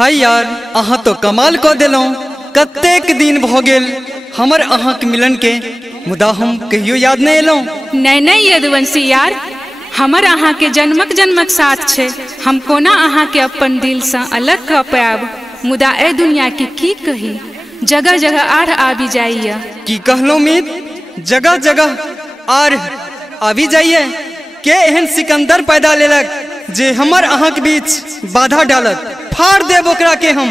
हाय यार, अहाँ तो कमाल क देलौं। कतेक दिन भ गेल हमर अहाँ के मिलन के, मुदा हम कहियो याद नहीं एलौं। नहीं यदुवंशी यार, हमर अहाँ के जन्मक जन्मक साथ छे। हम कोना अहाँ के अपन दिल से अलग क पायब। मुदा ए दुनिया के की कही, जगह जगह आड़ आबी जाइए। की कहलो मीत, जगह जगह आड़ आबी जाइए। के एहन सिकंदर पैदा लेलक जे हमर अहाँ के बीच बाधा डालत। फाड़ देब ओकरा के हम।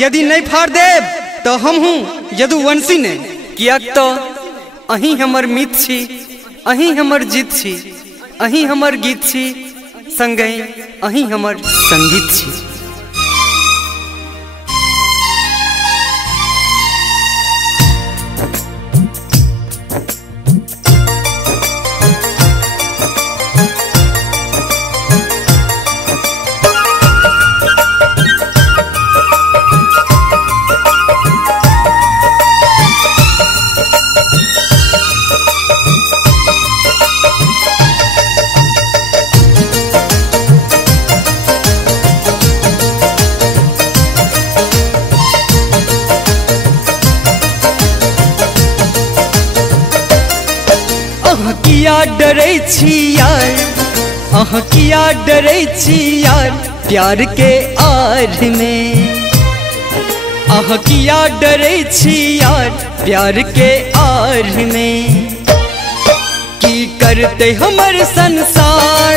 यदि नहीं फाड़ देब तो हम हूँ यदुवंशी ने। कियाक तो अहीं हमर मित छी, अहीं हमर जीत छी, अहीं हमर गीत छी, संगे अहीं हमर संगीत छी। किया डरे छी यार, अहाँ किया डरे छी यार, प्यार के आड़ में। अहाँ किया डरे छी यार, प्यार के आड़ में। की करते हमर संसार,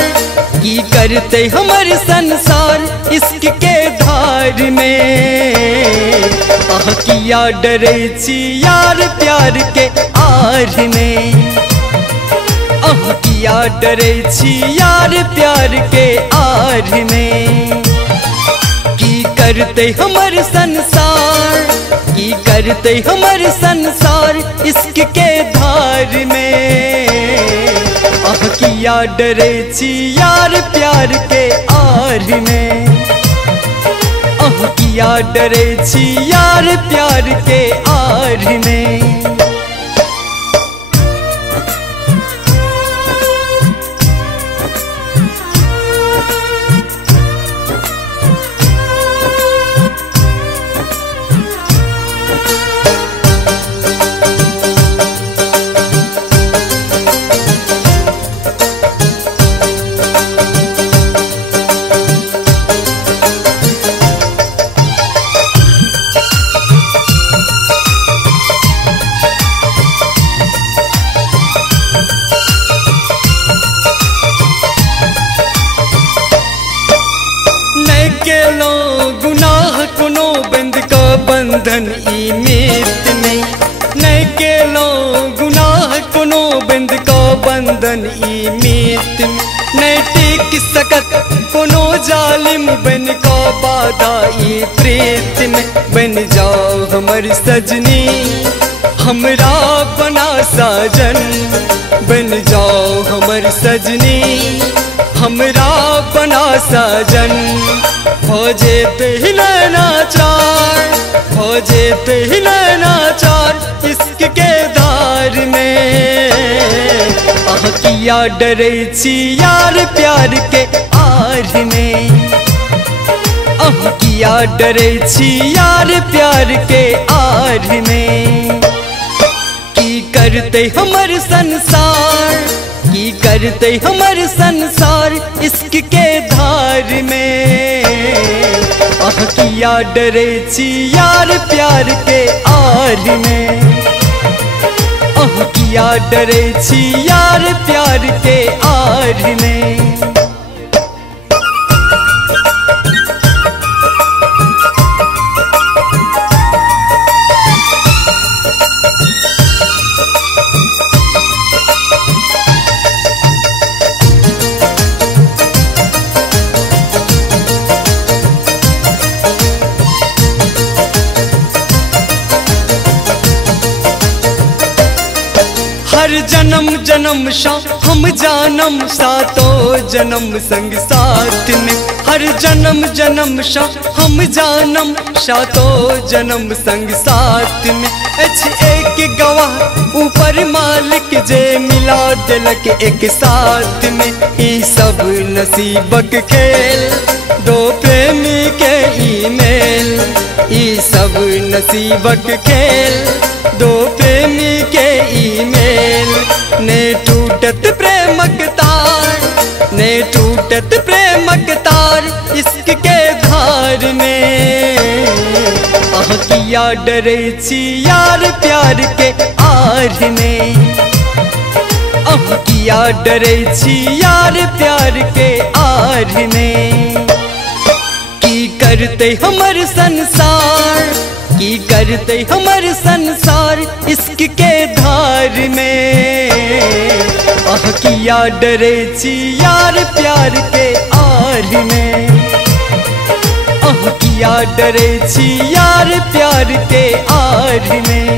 की करते हमर संसार, इश्क के धार में। अहाँ किया डरे छी यार, प्यार के आड़ में। अहाँ किया डरे छी यार, प्यार के आड़ में। की करते हमर संसार, की करते हमर संसार, इश्क के धार में। अहाँ किया डरे छी यार, प्यार के आड़ में। अहाँ किया डरे छी यार, प्यार के आड़ में। गुनाह कोनो बंद का बंधन ई मीत में। नहीं केलो गुनाह कोनो बंद का बंधन ई मीत में। नहीं टिक सकत कोनो जालिम बन का बाधा ई प्रीत में। बन जाओ हमर सजनी, हमरा बना साजन। बन जाओ हमर सजनी, हमरा बना साजन। फौजे पे ही नाचार, फौजे पे ही नाचार, इश्क के धार में। अहाँ किया डरे छी यार, प्यार के आड़ में। अहाँ किया डरे छी यार, प्यार के आड़ में। की करते हमर संसार, की करते हमर संसार, इश्क के धार में। अहाँ किया डरे छी यार, प्यार के आड़ में। अहाँ किया डरे छी यार, प्यार के आड़ में। हर जन्म जन्म सा हम जानम, सातो जन्म संग साथ में। हर जन्म जन्म सा हम जानम, सातो जन्म संग साथ में। एक गवाह ऊपर मालिक जे मिला दिलक एक साथ में। ई सब नसीबक खेल, दो प्रेमी के ई में। सब नसीबक खेल, दो प्रेमी के ईमेल ने टूटत प्रेमक तार, ने टूटत प्रेमक तार इश्क के धार में। आह किया डरे छी यार प्यार के आर में, आह किया डरे छी यार प्यार के आर में। की करते हमर संसार, की करते हमर संसार इश्क के धार में। आह किया डरे छी यार प्यार के आर में, आह किया डरे छी यार प्यार के आर में।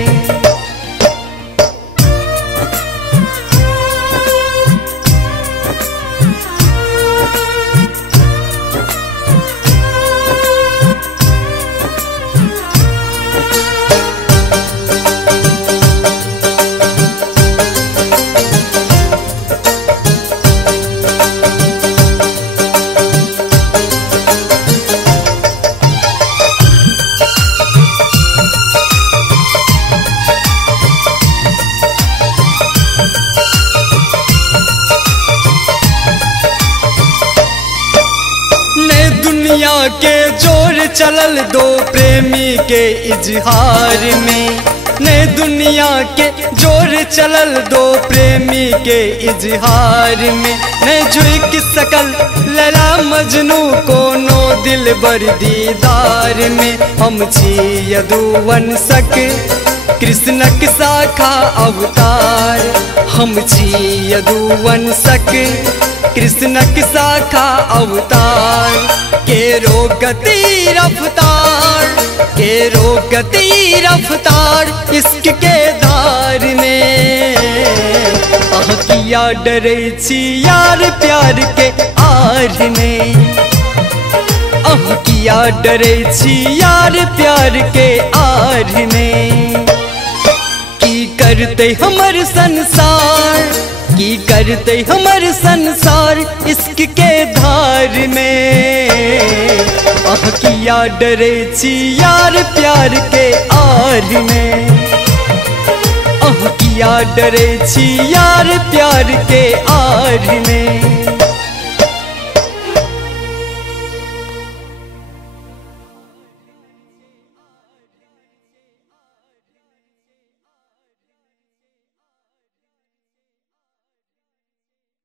दुनिया के जोर चलल दो प्रेमी के इजहार में, ने दुनिया के जोर चलल दो प्रेमी के इजहार में। ने झुक सकल लैला मजनू कोनो दिल बर दीदार में। हम छी यदुवंशक कृष्णक शाखा अवतार, हम छी यदुवंशक कृष्णक शाखा अवतार। के रोकती रफ्तार, के रोकती रफ्तार इश्क के धार में। आह किया डरे छी यार प्यार के आर में, आह किया डरे छी यार प्यार के आर में। की करते हमर संसार, की करते हमर संसार इश्क के धार में। आह किया डरे छी यार प्यार के आर में, आह किया डरे छी यार प्यार के आर में।